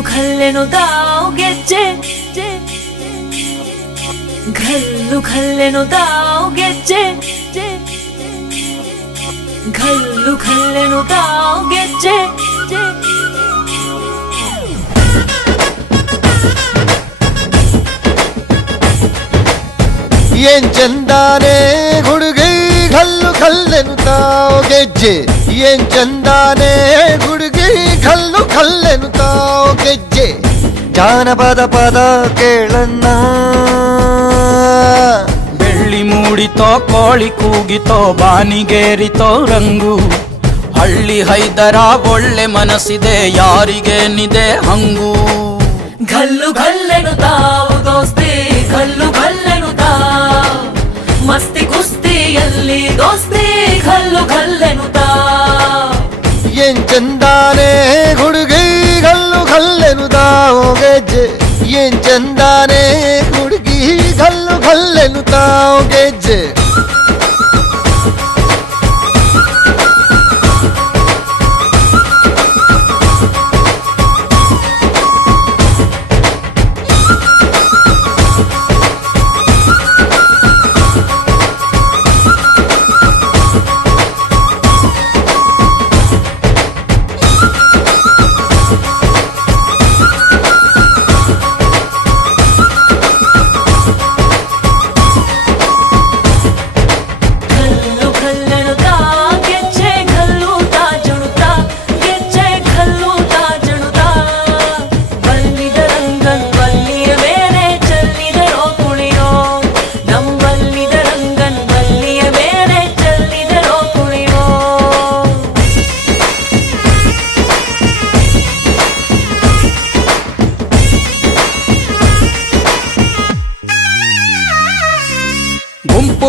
ಖಲ್ಲೆನು ತಾವು ಗೆಜ್ಜೆ ಘಲ್ಲು ಖಲ್ಲೆನು ತಾವು ಗೆಜ್ಜೆ ಘಲ್ಲು ಖಲ್ಲೆನು ತಾವು ಗೆಜ್ಜೆ ಏನ್ ಚಂದಾನೆ ಹುಡುಗಿ ಕಲ್ಲು ಕಲ್ಲೆನು ತಾವು ಗೆಜ್ಜೆ ಏನ್ ಚಂದಾನೆ ಹುಡುಗಿ ಜಾನಪದ ಪದ ಕೇಳನ್ನ ಬೆಳ್ಳಿ ಮೂಡಿತೋ ಕೋಳಿ ಕೂಗಿತೋ ಬಾನಿಗೇರಿತೋ ರಂಗು. ಹಳ್ಳಿ ಹೈದರ ಒಳ್ಳೆ ಮನಸ್ಸಿದೆ ಯಾರಿಗೇನಿದೆ ಹಂಗು. ಘಲ್ಲು ಘಲ್ಲೆನು ತಾವು ಚಂದಾನೆ ಹುಡುಗಿ ಕಲ್ಲು ಕಲ್ಲೆನು ತಾವು ಗೆಜ್ಜೆ